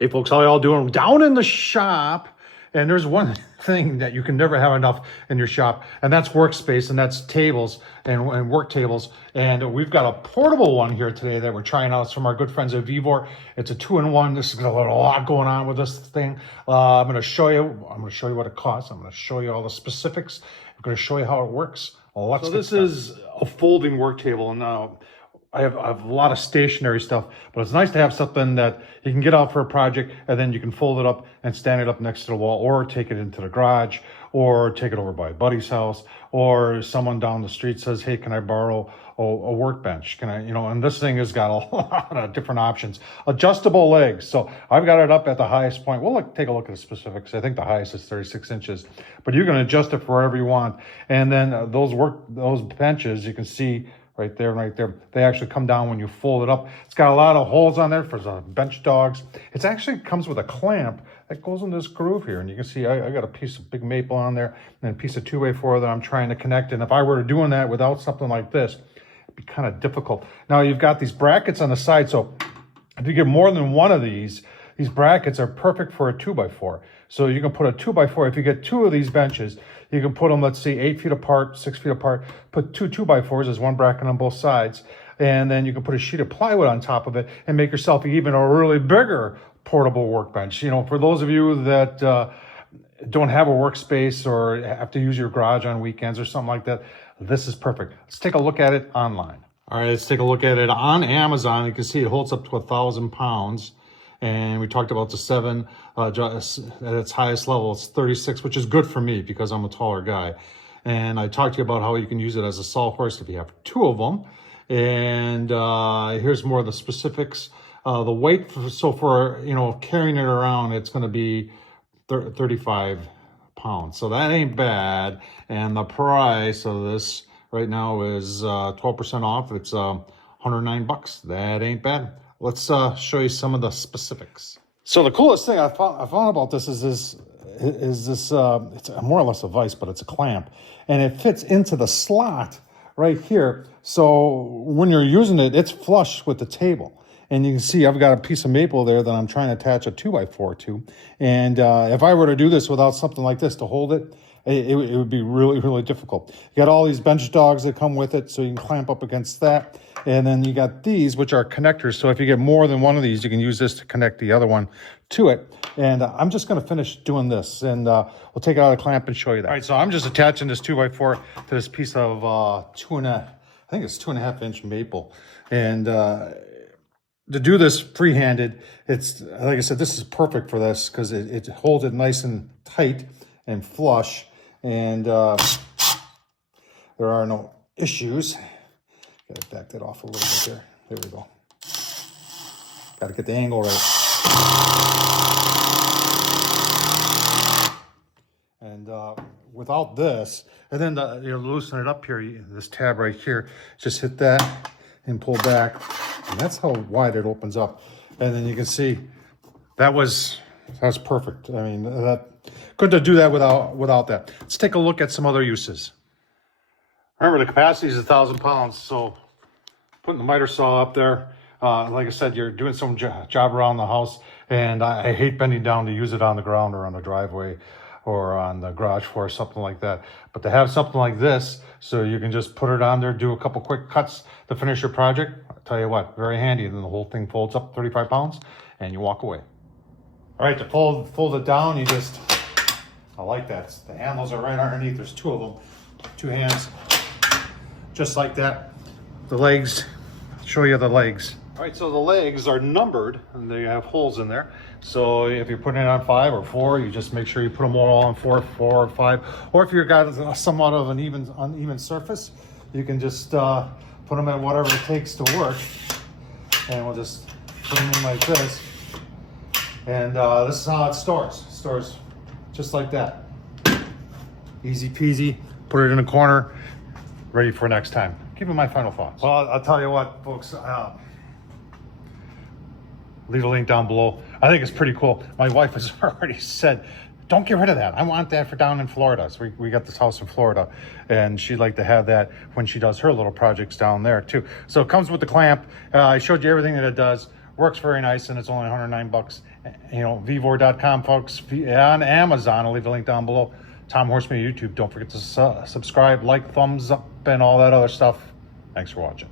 Hey folks, how y'all doing? Down in the shop, and there's one thing that you can never have enough in your shop, and that's workspace, and that's tables and work tables. And we've got a portable one here today that we're trying out. It's from our good friends at VEVOR. It's a 2-in-1. This has got a lot going on with this thing. I'm going to show you what it costs. I'm going to show you all the specifics. I'm going to show you how it works. So this is a folding work table, and now I have a lot of stationary stuff, but it's nice to have something that you can get out for a project and then you can fold it up and stand it up next to the wall, or take it into the garage, or take it over by a buddy's house, or someone down the street says, hey, can I borrow a workbench? Can I, and this thing has got a lot of different options. Adjustable legs. So I've got it up at the highest point. We'll take a look at the specifics. I think the highest is 36 inches, but you can adjust it for wherever you want. And then those benches, you can see right there, they actually come down when you fold it up. It's got a lot of holes on there for the bench dogs. It actually comes with a clamp that goes in this groove here. And you can see I got a piece of big maple on there and a piece of 2x4 that I'm trying to connect. And if I were doing that without something like this, it'd be kind of difficult. Now you've got these brackets on the side. So if you get more than one of these brackets are perfect for a 2x4. So you can put a 2x4. If you get two of these benches, you can put them, let's see, 8 feet apart, 6 feet apart. Put two 2x4s as one bracket on both sides. And then you can put a sheet of plywood on top of it and make yourself even a really bigger portable workbench. For those of you that don't have a workspace or have to use your garage on weekends or something like that, this is perfect. Let's take a look at it online. All right, let's take a look at it on Amazon. You can see it holds up to 1,000 pounds. And we talked about the 7 at its highest level. It's 36, which is good for me because I'm a taller guy. And I talked to you about how you can use it as a sawhorse if you have 2 of them. And here's more of the specifics. The weight, for carrying it around, it's going to be 35 pounds. So that ain't bad. And the price of this right now is 12% off. It's $109. That ain't bad. Let's show you some of the specifics. So the coolest thing I found about this is this it's more or less a vise, but it's a clamp, and it fits into the slot right here. So when you're using it, it's flush with the table. And you can see I've got a piece of maple there that I'm trying to attach a 2x4 to. And if I were to do this without something like this to hold it, it would be really, really difficult. You got all these bench dogs that come with it, so you can clamp up against that. And then you got these, which are connectors. So if you get more than one of these, you can use this to connect the other one to it. And I'm just going to finish doing this, and we'll take it out of the clamp and show you that. All right, so I'm just attaching this 2x4 to this piece of 2.5 inch maple. And to do this free-handed, it's, like I said, this is perfect for this because it holds it nice and tight and flush. And there are no issues. Got to back that off a little bit there. There we go. Got to get the angle right. And without this, and then loosen it up here, this tab right here, just hit that and pull back. And that's how wide it opens up. And then you can see that's perfect. I mean, good to do that without that. Let's take a look at some other uses. Remember, the capacity is 1,000 pounds, so putting the miter saw up there, like I said, you're doing some job around the house, and I hate bending down to use it on the ground or on the driveway or on the garage floor or something like that. But to have something like this, so you can just put it on there, do a couple quick cuts to finish your project, I'll tell you what, very handy. And then the whole thing folds up 35 pounds, and you walk away. All right, to fold it down, I like that. The handles are right underneath. There's 2 of them, 2 hands. Just like that. The legs, I'll show you the legs. All right, so the legs are numbered and they have holes in there. So if you're putting it on 5 or 4, you just make sure you put them all on 4 or 5. Or if you've got somewhat of an uneven surface, you can just put them at whatever it takes to work. And we'll just put them in like this. And this is how it stores. It stores just like that. Easy peasy. Put it in a corner. Ready for next time. Give me my final thoughts. Well, I'll tell you what, folks. Leave a link down below. I think it's pretty cool. My wife has already said, don't get rid of that. I want that for down in Florida. So we got this house in Florida, and she'd like to have that when she does her little projects down there too. So it comes with the clamp. I showed you everything that it does. Works very nice, and it's only $109. You know, VEVOR.com, folks, on Amazon. I'll leave a link down below. Tom Horseman YouTube. Don't forget to subscribe, like, thumbs up, and all that other stuff. Thanks for watching.